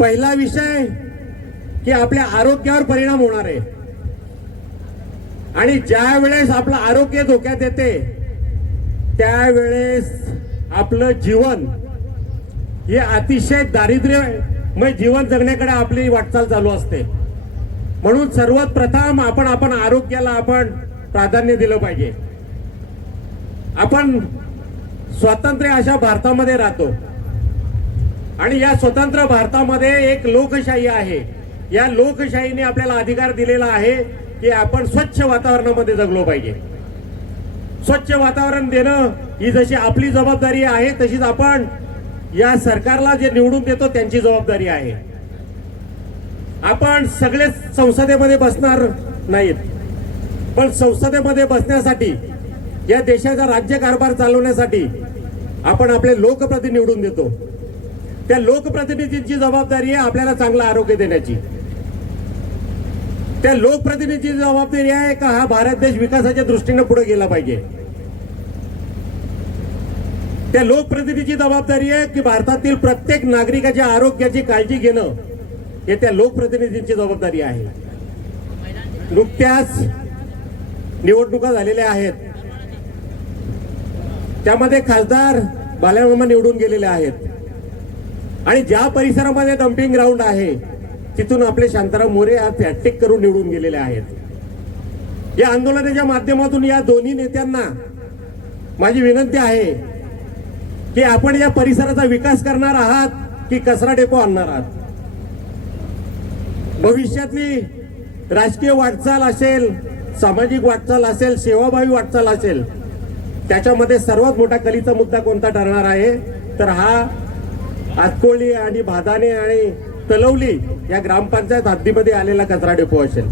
पहिला विषय की आपल्या आरोग्यावर परिणाम होणार आहे. आणि ज्या वेळेस आपलं आरोग्य धोक्यात येते त्यावेळेस आपलं जीवन हे अतिशय दारिद्र्यमय जीवन जगण्याकडे आपली वाटचाल चालू असते. म्हणून सर्वात प्रथम आपण आपण आरोग्याला आपण प्राधान्य दिलं पाहिजे. आपण स्वातंत्र्य अशा भारतामध्ये राहतो. आणि या स्वतंत्र भारतामध्ये एक लोकशाही आहे. या लोकशाहीने आपल्याला अधिकार दिलेला आहे की आपण स्वच्छ वातावरणामध्ये जगलो पाहिजे. स्वच्छ वातावरण देणं ही जशी आपली जबाबदारी आहे तशीच आपण या सरकारला जे निवडून देतो त्यांची जबाबदारी आहे. आपण सगळेच संसदेमध्ये बसणार नाहीत. पण संसदेमध्ये बसण्यासाठी या देशाचा राज्यकारभार चालवण्यासाठी आपण आपले लोकप्रतिनिधी निवडून देतो. त्या लोकप्रतिनिधींची जबाबदारी आहे आपल्याला चांगलं आरोग्य देण्याची. त्या लोकप्रतिनिधीची जबाबदारी आहे का हा भारत देश विकासाच्या दृष्टीने पुढे गेला पाहिजे? त्या लोकप्रतिनिधीची जबाबदारी आहे की भारतातील प्रत्येक नागरिकाच्या आरोग्याची काळजी घेणं हे त्या लोकप्रतिनिधींची जबाबदारी आहे. नुकत्याच निवडणुका झालेल्या आहेत. त्यामध्ये खासदार बाल्यामामा निवडून गेलेले आहेत. आणि ज्या परिसरामध्ये डम्पिंग ग्राउंड आहे तिथून आपले शांताराम मोरे आज हॅट्रिक करून निवडून गेलेले आहेत. या आंदोलनाच्या माध्यमातून या दोन्ही नेत्यांना माझी विनंती आहे की आपण या परिसराचा विकास करणार आहात की कचरा डेपो आणणार आहात. भविष्यातली राजकीय वाटचाल असेल सामाजिक वाटचाल असेल सेवाभावी वाटचाल असेल त्याच्यामध्ये सर्वात मोठा कलीचा मुद्दा कोणता ठरणार आहे? तर हा आतकोळी आणि भादाने आणि तलवली या ग्रामपंचायत हद्दीमध्ये आलेला कचरा डेपो असेल.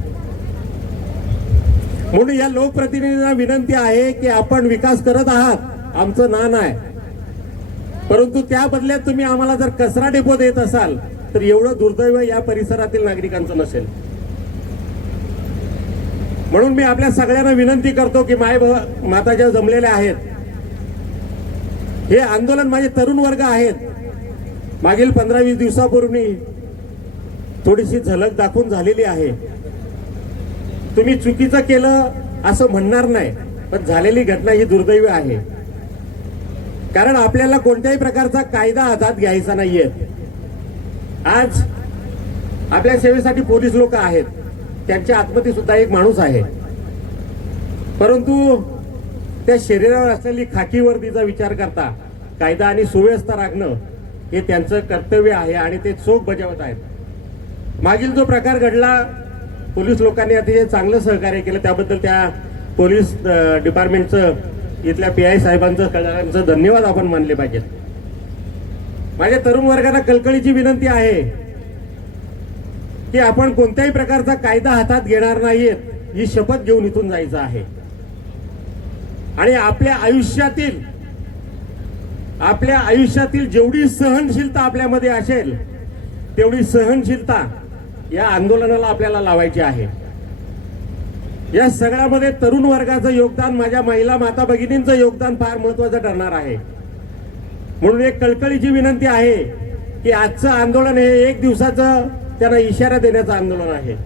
म्हणून या लोकप्रतिनिधींना विनंती आहे की आपण विकास करत आहात आमचं ना नाही परंतु त्या बदल्यात तुम्ही आम्हाला जर कचरा डेपो देत असाल तर एवढं दुर्दैव या परिसरातील नागरिकांचं नसेल. म्हणून मी आपल्या सगळ्यांना विनंती करतो की माय भ- माता ज्या जमलेल्या आहेत हे आंदोलन माझे तरुण वर्ग आहेत मागील पंधरा वीस दिवसापूर्वी थोडीशी झलक दाखवून झालेली आहे. तुम्ही चुकीचं केलं असं म्हणणार नाही पण झालेली घटना ही दुर्दैवी आहे. कारण आपल्याला कोणत्याही प्रकारचा कायदा हातात घ्यायचा नाहीये. आज आपल्या सेवेसाठी पोलीस लोक आहेत. त्यांच्या आत्मती सुद्धा एक माणूस आहे. परंतु त्या शरीरावर असलेली खाकी वर्दीचा विचार करता कायदा आणि सुव्यवस्था राखणं हे त्यांचं कर्तव्य आहे आणि ते चोख बजावत आहेत. मागील जो प्रकार घडला पोलीस लोकांनी अतिशय चांगलं सहकार्य केलं. त्याबद्दल त्या पोलीस डिपार्टमेंटचं इथल्या पी आय साहेबांचं कळणाऱ्यांचं धन्यवाद आपण मानले पाहिजेत. माझ्या तरुण वर्गाला कलकळीची विनंती आहे की आपण कोणत्याही प्रकारचा कायदा हातात घेणार नाहीये ही शपथ घेऊन इथून जायचं आहे. आणि आपल्या आयुष्यातील आपल्या आयुष्यातील जेवढी सहनशीलता आपल्यामध्ये असेल तेवढी सहनशीलता या आंदोलनाला आपल्याला लावायची आहे. या सगळ्यामध्ये तरुण वर्गाचं योगदान माझ्या महिला माता भगिनींचं योगदान फार महत्वाचं ठरणार आहे. म्हणून एक कळकळीची विनंती आहे की आजचं आंदोलन हे एक दिवसाचं त्यांना इशारा देण्याचं आंदोलन आहे.